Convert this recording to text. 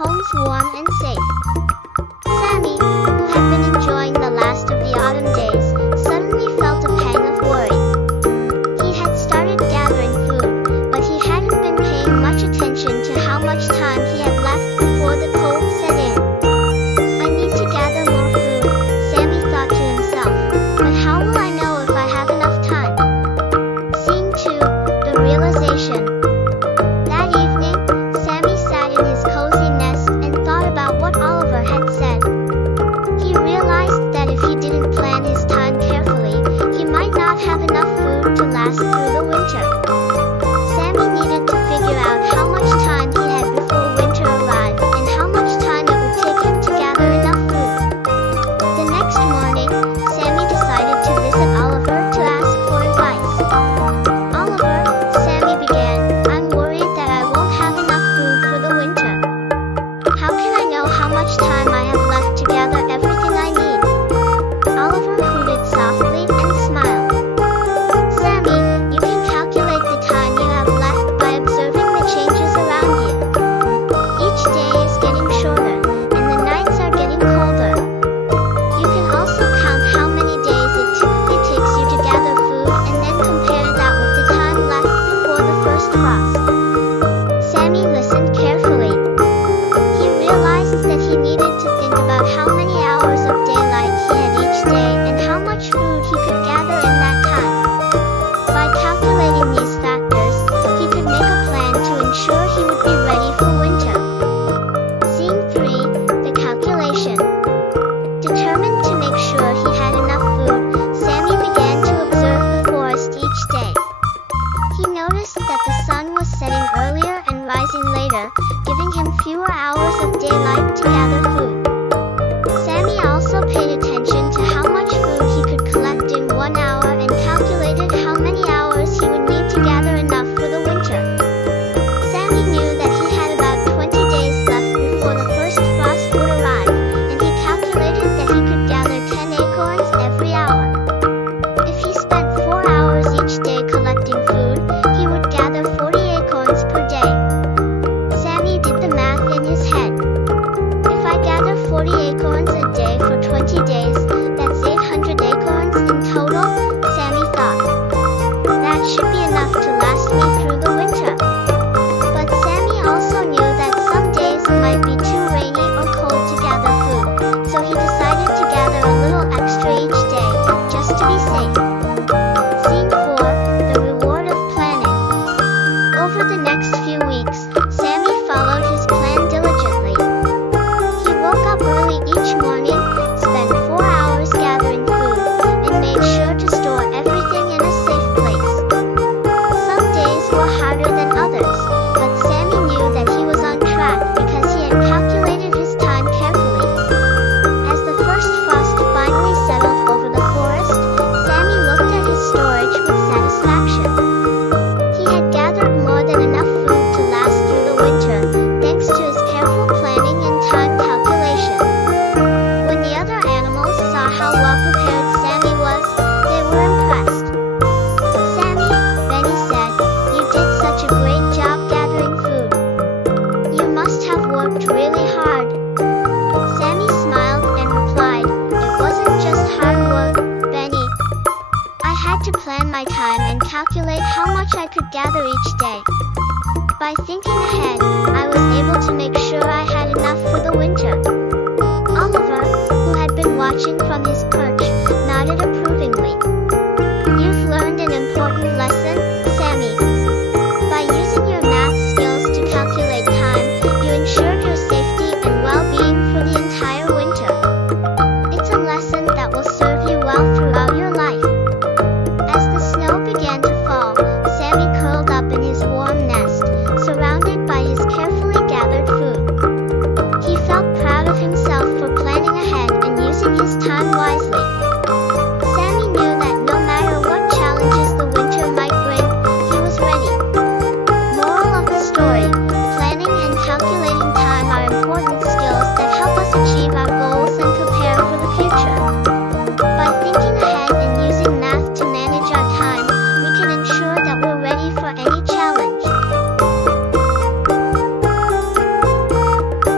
homes warm and safe. Sammy, who had been enjoying the last of the autumn days, suddenly felt a pang of worry. He had started gathering food, but he hadn't been paying much attention to how much time he had left before the cold set in. I need to gather more food, Sammy thought to himself, but how will I know if I have enough time? Scene 2, the realization. That evening, Sammy sat in his cozy nest and thought about what Oliver had said. He realized that if he didn't plan his time carefully, he might not have enough food to last through the winter. Sammy needed to figure out how much time he had before winter arrived and how much time it would take him to gather enough food. The next morning, Sammy decided to visit Oliver to ask for advice. Oliver, Sammy began, I'm worried that I won't have enough food for the winter. How can I know how much time I have left to gather everything I need? Oliver hooted softly and smiled. Sammy, you can calculate the time you have left by observing the changes around you. Each day is getting shorter, and the nights are getting colder. You can also count how many days it typically takes you to gather food and then compare that with the time left before the first frost. Sammy listened carefully. He realized that he needed to think about how many hours of daylight he had each day and how much food he could gather in that time. By calculating these factors, he could make a plan to ensure he would be ready for winter. Scene 3, the calculation. Determined to make sure he had enough food, Sammy began to observe the forest each day. He noticed that the sun was setting earlier and rising later, giving him fewer hours of daylight to gather food. Sammy also paid attention to how much food he could collect in 1 hour and calculated how many hours he would need to gather enough for the winter. Sammy knew that he had about 20 days left before the first frost would arrive, and he calculated that he could gather 10 acorns every hour. If he spent 4 hours each day collecting food, he would gather 40 acorns per day. Sammy did the math in his head. If I gather 40 acorns a day for 20 days, that's 800 acorns in total, Sammy thought. That should be enough to last me through the winter. But Sammy also knew that some days might be too rainy or cold to gather food, so he decided to gather a little extra each day, just to be safe. Scene 4, the reward of planning. Over the next few weeks, Sammy followed his plan diligently. He woke up early each morning, spent 4 hours gathering food, and made sure to store everything in a safe place. Some days were harder than others, but Sammy knew that he was on track because he had calculated his time carefully. As the first frost finally settled over the forest, Sammy looked at his storage with satisfaction. He had gathered more than enough food to last through the winter, thanks to his careful planning and time calculation. When the other animals saw how well prepared Sammy was, they were impressed. Sammy, Benny said, you did such a great job gathering food. You must have worked really hard. Sammy smiled and replied, it wasn't just hard work, Benny. I had to plan my time and calculate how much I could gather each day. By thinking ahead, I was able to make sure I had enough for the winter. Oliver, who had been watching from his perch,